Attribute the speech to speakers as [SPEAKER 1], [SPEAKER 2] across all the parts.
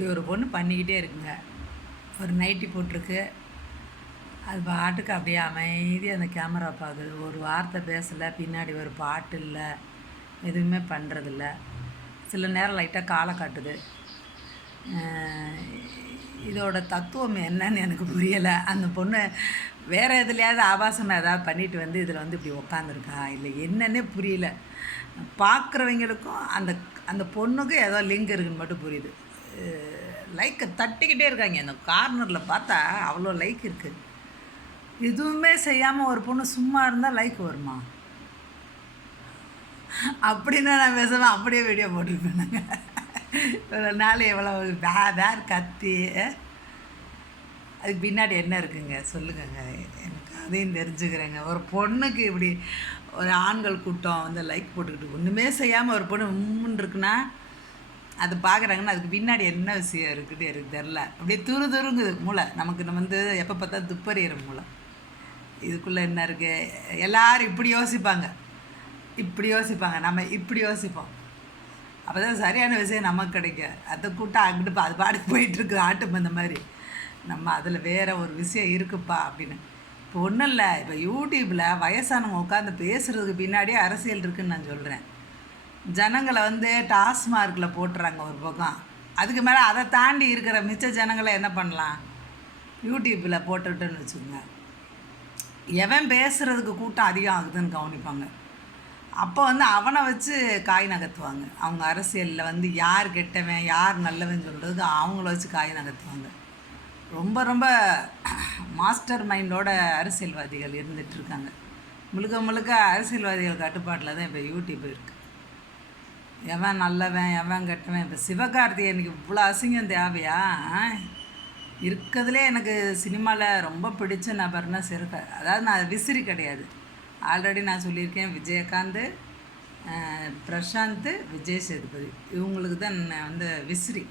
[SPEAKER 1] இப்படி ஒரு பொண்ணு பண்ணிக்கிட்டே இருக்குங்க. ஒரு நைட்டி போட்டிருக்கு. அது பாட்டுக்கு அப்படியே அமைதியாக அந்த கேமரா பார்க்குது. ஒரு வார்த்தை பேசலை பின்னாடி ஒரு பாட்டு இல்லை எதுவுமே பண்ணுறதில்ல சில நேரம் லைட்டாக காலை காட்டுது. இதோட தத்துவம் என்னன்னு எனக்கு புரியலை. அந்த பொண்ணு வேறு எதுலையாவது ஆபாசமாக ஏதாவது பண்ணிட்டு வந்து இதில் வந்து இப்படி உக்காந்துருக்கா? இல்லை என்னன்னே புரியல. பார்க்குறவங்களுக்கும் அந்த அந்த பொண்ணுக்கும் ஏதோ லிங்க் இருக்குன்னு மட்டும் புரியுது. லைக்கை தட்டிக்கிட்டே இருக்காங்க. அந்த கார்னரில் பார்த்தா அவ்வளோ லைக் இருக்குது எதுவுமே செய்யாமல் ஒரு பொண்ணு சும்மா இருந்தால் லைக் வருமா? அப்படின்னா நான் பேசாமல் அப்படியே வீடியோ போட்டிருப்பேன் நாங்கள் ஒரு நாள் எவ்வளோ வே வேர் கத்தி அதுக்கு பின்னாடி என்ன இருக்குங்க? சொல்லுங்கங்க. எனக்கு அதையும் தெரிஞ்சுக்கிறேங்க. ஒரு பொண்ணுக்கு இப்படி ஒரு ஆண்கள் கூட்டம் வந்து லைக் போட்டுக்கிட்டு ஒன்றுமே செய்யாமல் ஒரு பொண்ணு உம்முன்னு இருக்குன்னா அது பார்க்குறாங்கன்னா அதுக்கு பின்னாடி என்ன விஷயம் இருக்குது எனக்கு தெரில அப்படியே துரு துருங்குது மூளை. நமக்கு நம்ம வந்து எப்போ பார்த்தா துப்பறிகிற மூளை. இதுக்குள்ளே என்ன இருக்குது எல்லோரும் இப்படி யோசிப்பாங்க. இப்படி யோசிப்பாங்க. நம்ம இப்படி யோசிப்போம். அப்போ தான் சரியான விஷயம் நமக்கு கிடைக்கும். அதை கூட்டம் அங்கிட்டு அது பாட்டுக்கு போயிட்டுருக்கு. ஆட்டம் அந்த மாதிரி. நம்ம அதில் வேறு ஒரு விஷயம் இருக்குப்பா அப்படின்னு. இப்போ ஒன்றும் இல்லை. இப்போ யூடியூப்பில் வயசானவங்க உட்காந்து பேசுகிறதுக்கு பின்னாடியே அரசியல் இருக்குதுன்னு நான் சொல்கிறேன் ஜனங்களை வந்து டாஸ்மார்க்கில் போட்டுறாங்க ஒரு பக்கம். அதுக்கு மேலே அதை தாண்டி இருக்கிற மிச்ச ஜனங்களை என்ன பண்ணலாம்? யூடியூப்பில் போட்டுட்டோன்னு வச்சுக்கோங்க. எவன் பேசுகிறதுக்கு கூட்டம் அதிகம் ஆகுதுன்னு கவனிப்பாங்க. அப்போ வந்து அவனை வச்சு காய் நகர்த்துவாங்க. அவங்க அரசியலில் வந்து யார் கெட்டவன் யார் நல்லவன் சொல்கிறதுக்கு அவங்கள வச்சு காய் நகர்த்துவாங்க. ரொம்ப ரொம்ப மாஸ்டர் மைண்டோட அரசியல்வாதிகள் இருந்துகிட்ருக்காங்க முழுக்க முழுக்க அரசியல்வாதிகள் கட்டுப்பாட்டில் தான் இப்போ யூடியூப் இருக்குது எவன் நல்லவன் எவன் கெட்டவன்? இப்போ சிவகார்த்திகேயனுக்கு இவ்வளோ அசிங்கம் தேவையா? இருக்கிறதுலே எனக்கு சினிமாவில் ரொம்ப பிடிச்ச நபர்னா சிறுக அதாவது நான் விசிறி கிடையாது. ஆல்ரெடி நான் சொல்லியிருக்கேன் விஜயகாந்த் பிரசாந்த் விஜய் சேதுபதி. இவங்களுக்கு தான் நான் வந்து விசிறி.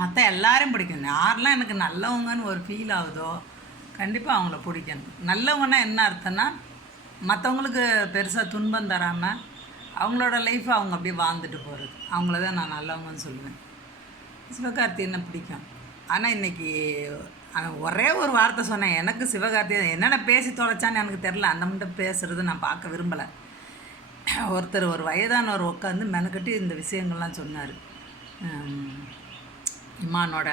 [SPEAKER 1] மற்ற எல்லாரும் பிடிக்கும். யாரெல்லாம் எனக்கு நல்லவங்கன்னு ஒரு ஃபீல் ஆகுதோ கண்டிப்பாக அவங்கள பிடிக்கணும். நல்லவங்கன்னா என்ன அர்த்தம்னா மற்றவங்களுக்கு பெருசாக துன்பம் தராமல் அவங்களோட லைஃப்பை அவங்க அப்படியே வாழ்ந்துட்டு போகிறது அவங்கள தான் நான் நல்லவங்கன்னு சொல்லுவேன். சிவகார்த்திகேயனை பிடிக்கும்? ஆனால் இன்றைக்கி ஆனால் ஒரே ஒரு வார்த்தை சொன்னேன். எனக்கு சிவகார்த்தி என்னென்ன பேசி தொலைச்சான்னு எனக்கு தெரில அந்த மட்டும் பேசுகிறது நான் பார்க்க விரும்பலை. ஒருத்தர் ஒரு வயதானவர் உட்காந்து மெனக்கட்டி இந்த விஷயங்கள்லாம் சொன்னார். இமானோட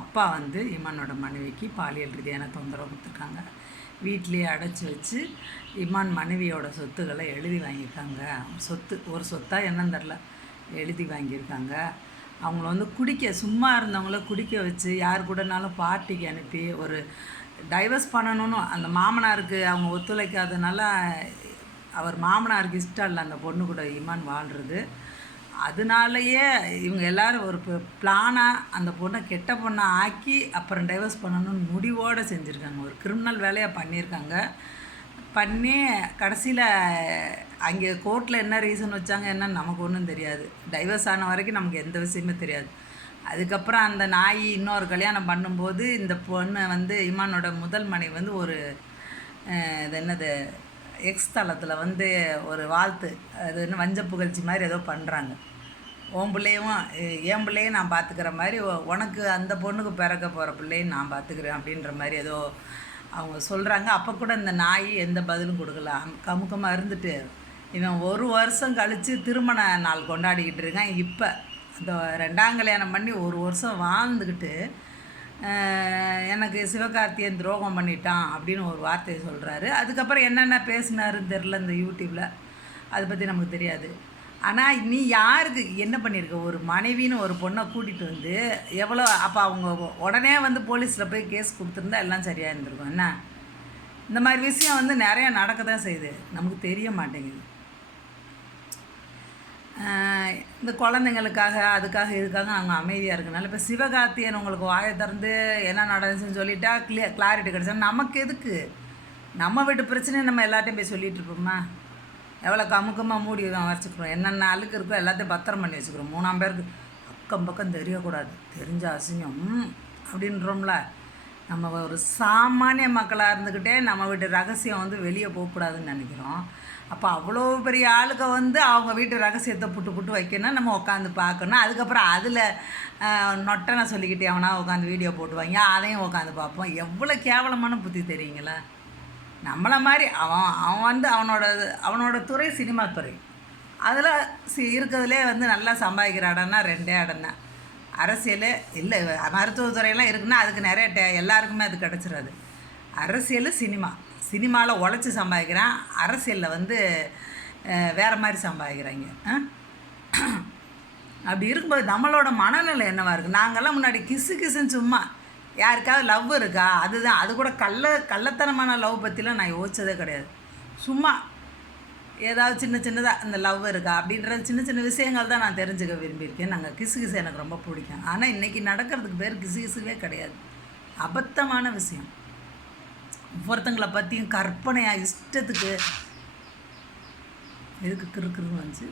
[SPEAKER 1] அப்பா வந்து இமானோட மனைவிக்கு பாலியல் ரீதியான தொந்தரவு கொடுத்துருக்காங்க. வீட்டிலேயே அடைச்சி வச்சு இமான் மனைவியோட சொத்துக்களை எழுதி வாங்கியிருக்காங்க. சொத்து ஒரு சொத்தாக என்னன்னு தெரில எழுதி வாங்கியிருக்காங்க. அவங்கள வந்து குடிக்க சும்மா இருந்தவங்கள குடிக்க வச்சு யார் கூடனாலும் பார்ட்டிக்கு அனுப்பி ஒரு டைவர்ஸ் பண்ணணும்னு அந்த மாமனாருக்கு அவங்க ஒத்துழைக்காதனால அவர் மாமனாருக்கு இஷ்டம் இல்லை அந்த பொண்ணு கூட இமான் வாழ்கிறது அதனாலயே இவங்க எல்லாரும் ஒரு பிளானாக அந்த பொண்ணை கெட்ட பொண்ணை ஆக்கி அப்புறம் டைவர்ஸ் பண்ணணும்னு முடிவோடு செஞ்சுருக்காங்க. ஒரு கிரிமினல் வேலையாக பண்ணியிருக்காங்க. பண்ணி கடைசியில் அங்கே கோர்ட்டில் என்ன ரீசன் வச்சாங்க என்னன்னு நமக்கு ஒன்றும் தெரியாது. டைவர்ஸ் ஆன வரைக்கும் நமக்கு எந்த விஷயமே தெரியாது. அதுக்கப்புறம் அந்த நாய் இன்னொரு கல்யாணம் பண்ணும்போது இந்த பொண்ணு வந்து இமானோட முதல் மனைவி வந்து ஒரு இது என்னது எக்ஸ் தளத்தில் வந்து ஒரு வாழ்த்து அது என்ன வஞ்ச புகழ்ச்சி மாதிரி ஏதோ பண்ணுறாங்க உன் பிள்ளையும் என் பிள்ளையும் நான் பார்த்துக்கிற மாதிரி உனக்கு அந்த பொண்ணுக்கு பிறக்க போகிற பிள்ளையும் நான் பார்த்துக்கிறேன் அப்படின்ற மாதிரி ஏதோ அவங்க சொல்கிறாங்க அப்போ கூட இந்த நாய் எந்த பதிலும் கொடுக்கல. கமுக்கமாக இருந்துட்டு இவன் ஒரு வருஷம் கழித்து திருமண நாள் கொண்டாடிக்கிட்டு இருக்கான். இப்போ அந்த ரெண்டாம் கல்யாணம் பண்ணி ஒரு வருஷம் வாழ்ந்துக்கிட்டு எனக்கு சிவகார்த்தியன் துரோகம் பண்ணிட்டான் அப்படின்னு ஒரு வார்த்தையை சொல்கிறாரு அதுக்கப்புறம் என்னென்ன பேசினாருன்னு தெரில இந்த யூடியூப்பில் அதை பற்றி நமக்கு தெரியாது. ஆனால் நீ யாருக்கு என்ன பண்ணியிருக்க ஒரு மனைவின்னு ஒரு பொண்ணை கூட்டிகிட்டு வந்து எவ்வளோ அப்போ அவங்க உடனே வந்து போலீஸில் போய் கேஸ் கொடுத்துருந்தா எல்லாம் சரியாக இருந்திருக்கும் என்ன? இந்த மாதிரி விஷயம் வந்து நிறையா நடக்க தான் செய்யுது. நமக்கு தெரிய மாட்டேங்குது. இந்த குழந்தைங்களுக்காக அதுக்காக இதுக்காக அவங்க அமைதியாக இருக்கனால இப்போ சிவகார்த்தியன் உங்களுக்கு வாயை திறந்து என்ன நடந்துச்சுன்னு சொல்லிட்டா கிளியர் கிளாரிட்டி கிடச்சா நமக்கு எதுக்கு? நம்ம வீட்டு பிரச்சனையை நம்ம எல்லாத்தையும் போய் சொல்லிகிட்டு இருப்போமா? எவ்வளோ கமுக்கமாக மூடி வச்சுக்கிறோம் என்னென்ன அழுக்கு இருக்கோ எல்லாத்தையும் பத்திரம் பண்ணி வச்சுக்கிறோம். மூணாம் பேருக்கு அக்கம் பக்கம் தெரியக்கூடாது. தெரிஞ்ச அசிங்கம். அப்படின்றோம்ல. நம்ம ஒரு சாமானிய மக்களாக இருந்துக்கிட்டே நம்ம வீட்டு ரகசியம் வந்து வெளியே போகக்கூடாதுன்னு நினைக்கிறோம். அப்போ அவ்வளோ பெரிய ஆளுக்க வந்து அவங்க வீட்டு ரகசியத்தை புட்டு புட்டு வைக்கணும். நம்ம உட்காந்து பார்க்கணும். அதுக்கப்புறம் அதில் நொட்டனை சொல்லிக்கிட்டு அவனா உட்காந்து வீடியோ போட்டுவாங்க. அதையும் உட்காந்து பார்ப்போம். எவ்வளோ கேவலமான புத்தி தெரியுங்களா? நம்மளை மாதிரி அவன் அவன் வந்து அவனோட அவனோட துறை சினிமா துறை. அதில் சி இருக்கிறதுலே வந்து நல்லா சம்பாதிக்கிற இடம்னா ரெண்டே இடம் தான் அரசியல் இல்லை மருத்துவத்துறையெல்லாம் இருக்குன்னா அதுக்கு நிறைய டே எல்லாருக்குமே அது கிடச்சிடாது அரசியல் சினிமா. சினிமாவில் உழைச்சி சம்பாதிக்கிறான் அரசியலில் வந்து வேறு மாதிரி சம்பாதிக்கிறாங்க. அப்படி இருக்கும்போது நம்மளோட மனநிலை என்னவாக இருக்குது நாங்கள்லாம் முன்னாடி கிசு கிசுன்னு சும்மா யாருக்காவது லவ் இருக்கா? அதுதான். அது கூட கள்ள கள்ளத்தனமான லவ் பற்றிலாம் நான் யோசிச்சதே கிடையாது. சும்மா ஏதாவது சின்ன சின்னதாக இந்த லவ் இருக்கா? அப்படின்றது சின்ன சின்ன விஷயங்கள் தான் நான் தெரிஞ்சுக்க விரும்பியிருக்கேன். நாங்கள் கிசு கிசு எனக்கு ரொம்ப பிடிக்கும். ஆனால் இன்றைக்கி நடக்கிறதுக்கு பேர் கிசு கிசுவே கிடையாது. அபத்தமான விஷயம். ஒவ்வொருத்தங்களை பற்றியும் கற்பனையாக இஷ்டத்துக்கு எதுக்கு கிறுக்குன்னு வந்துச்சு.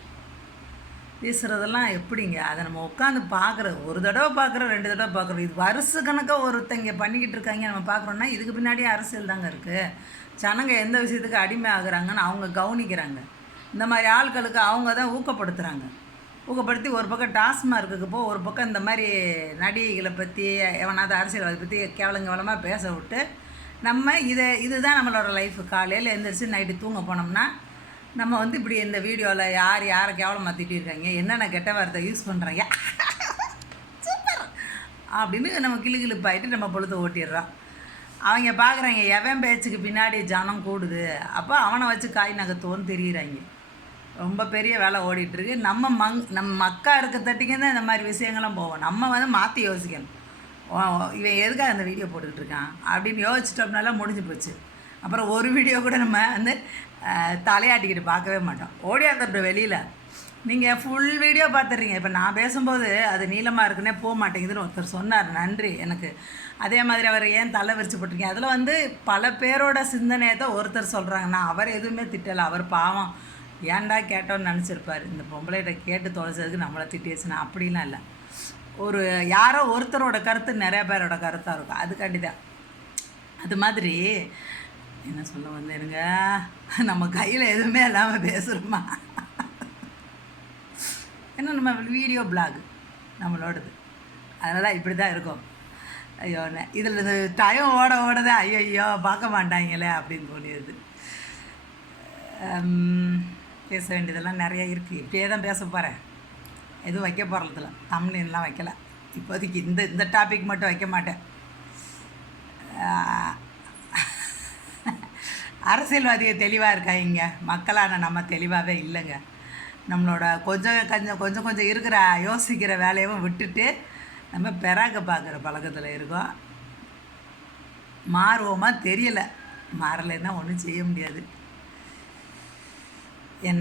[SPEAKER 1] பேசுகிறதெல்லாம் எப்படிங்க? அதை நம்ம உட்காந்து பார்க்குற ஒரு தடவை பார்க்குறோம் ரெண்டு தடவை பார்க்குறோம் இது வருஷ கணக்காக ஒருத்தங்க பண்ணிக்கிட்டு இருக்காங்க நம்ம பார்க்குறோன்னா இதுக்கு பின்னாடியே அரசியல் தாங்க இருக்குது ஜனங்க எந்த விஷயத்துக்கு அடிமை ஆகுறாங்கன்னு அவங்க கவனிக்கிறாங்க. இந்த மாதிரி ஆட்களுக்கு அவங்க தான் ஊக்கப்படுத்துகிறாங்க ஊக்கப்படுத்தி ஒரு பக்கம் டாஸ்மார்க்குக்கு போ ஒரு பக்கம் இந்த மாதிரி நடிகைகளை பற்றி எவனாவது அரசியல்வாதி பற்றி கேவலங்கேவலமாக பேச விட்டு நம்ம இதை இதுதான் நம்மளோட லைஃப் காலையில் எழுந்திரிச்சு நைட்டு தூங்க போனோம்னா நம்ம வந்து இப்படி இந்த வீடியோவில் யார் யாரை கேவலம் மாற்றிட்டு இருக்காங்க என்னென்ன கெட்ட வார்த்தை யூஸ் பண்ணுறாங்க சூப்பர் அப்படின்னு நம்ம கிளு கிளுப்பாயிட்டு நம்ம பொழுது ஓட்டிடுறோம். அவங்க பார்க்குறாங்க எவன் பேச்சுக்கு பின்னாடி ஜனம் கூடுது? அப்போ அவனை வச்சு காய் நகத்துவோன்னு தெரியுறாங்க. ரொம்ப பெரிய வேலை ஓடிட்டுருக்கு நம்ம மங் நம்ம மக்கா இருக்க தட்டிங்க தான் இந்த மாதிரி விஷயங்கள்லாம் போவோம். நம்ம வந்து மாற்றி யோசிக்கணும். ஓ, இவன் எதுக்காக அந்த வீடியோ போட்டுக்கிட்டு இருக்கான்? அப்படின்னு யோசிச்சிட்டோம்னால முடிஞ்சு போச்சு. அப்புறம் ஒரு வீடியோ கூட நம்ம வந்து தலையாட்டிக்கிட்டு பார்க்கவே மாட்டோம். ஓடியாந்துட்டு வெளியில். நீங்கள் ஃபுல் வீடியோ பார்த்துறீங்க இப்போ நான் பேசும்போது அது நீளமாக இருக்குன்னே போக மாட்டேங்குதுன்னு ஒருத்தர் சொன்னார். நன்றி எனக்கு. அதே மாதிரி அவர் ஏன் தலை விரிச்சு போட்டிருக்கீங்க? அதில் வந்து பல பேரோட சிந்தனையை தான் ஒருத்தர் சொல்கிறாங்க நான் அவர் எதுவுமே திட்டலை. அவர் பாவம். ஏன்டா கேட்டோன்னு நினச்சிருப்பார். இந்த பொம்பளைகிட்ட கேட்டு தொலைச்சதுக்கு நம்மளை திட்டிடுச்சுன்னா அப்படிலாம் இல்லை. ஒரு யாரோ ஒருத்தரோட கருத்து நிறைய பேரோட கருத்தாக இருக்கும். அதுக்காண்டி தான். அது மாதிரி என்ன சொல்ல வந்தேனுங்க? நம்ம கையில் எதுவுமே இல்லாமல் பேசுகிறோமா ஏன்னா நம்ம வீடியோ பிளாக் நம்மளோடது. அதனால் இப்படி தான் இருக்கும். ஐயோ இதில் இந்த டைம் ஓட ஓடதே? ஐயோ ஐயோ பார்க்க மாட்டாங்களே அப்படின்னு தோணிடுது. பேச வேண்டியதெல்லாம் நிறைய இருக்குது இப்படியே தான் பேச போகிறேன் எதுவும் வைக்க போகிறதில்ல தமிழ்லாம் வைக்கல. இப்போதைக்கு இந்த இந்த டாபிக் மட்டும் வைக்க மாட்டேன். அரசியல்வாதிக தெளிவாக இருக்காங்க மக்களான நம்ம தெளிவாகவே இல்லைங்க. நம்மளோட கொஞ்சம் கொஞ்சம் கொஞ்சம் கொஞ்சம் இருக்கிற யோசிக்கிற வேலையவும் விட்டுட்டு நம்ம பெறாக்க பார்க்குற பழக்கத்தில் இருக்கோம். மாறுவோமா தெரியலை. மாறலைன்னா ஒன்றும் செய்ய முடியாது.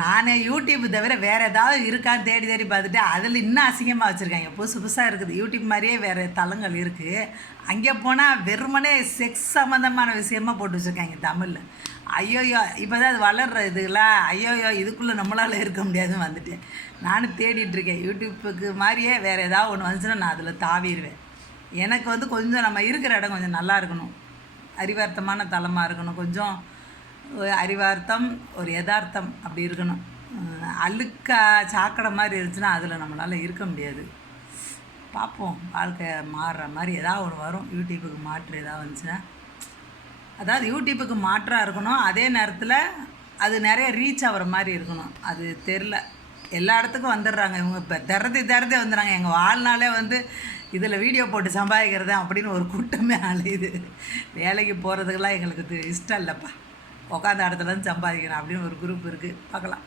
[SPEAKER 1] நானே யூடியூப் தவிர வேறு ஏதாவது இருக்கான்னு தேடி தேடி பார்த்துட்டு அதில் இன்னும் அசிங்கமாக வச்சுருக்காங்க. புதுசு புதுசாக இருக்குது. யூடியூப் மாதிரியே வேறு தளங்கள் இருக்குது அங்கே போனால் வெறுமனே செக்ஸ் சம்மந்தமான விஷயமா போட்டு வச்சுருக்காங்க தமிழில். ஐயோயோ இப்போ தான் அது வளர்கிற இதுலாம் ஐயோயோ இதுக்குள்ளே நம்மளால் இருக்க முடியாதுன்னு வந்துட்டேன். நானும் தேடிட்டு இருக்கேன். யூடியூப்புக்கு மாதிரியே வேறு ஏதாவது ஒன்று வந்துச்சுன்னா நான் அதில் தாவிடுவேன் எனக்கு வந்து கொஞ்சம் நம்ம இருக்கிற இடம் கொஞ்சம் நல்லா இருக்கணும். அறிவார்த்தமான தளமாக இருக்கணும். கொஞ்சம் ஒரு அறிவார்த்தம் ஒரு யதார்த்தம் அப்படி இருக்கணும். அழுக்கா சாக்கடை மாதிரி இருந்துச்சுன்னா அதில் நம்மளால் இருக்க முடியாது. பார்ப்போம். வாழ்க்கை மாறுற மாதிரி ஏதாவது ஒன்று வரும். யூடியூப்புக்கு மாற்று ஏதாவது வந்துச்சுன்னா. அதாவது யூடியூப்புக்கு மாற்றாக இருக்கணும். அதே நேரத்தில் அது நிறைய ரீச் ஆகிற மாதிரி இருக்கணும். அது தெரில எல்லா இடத்துக்கும் வந்துடுறாங்க. இவங்க இப்போ திறத்தி திறந்தே வந்துடுறாங்க. எங்கள் வாழ்நாளே வந்து இதில் வீடியோ போட்டு சம்பாதிக்கிறது அப்படின்னு ஒரு கூட்டமே அலையுது. வேலைக்கு போகிறதுக்கெல்லாம் எங்களுக்கு இது இஷ்டம் இல்லைப்பா. உட்காந்த இடத்துல இருந்து சம்பாதிக்கணும் அப்படின்னு ஒரு குரூப் இருக்குது பார்க்கலாம்.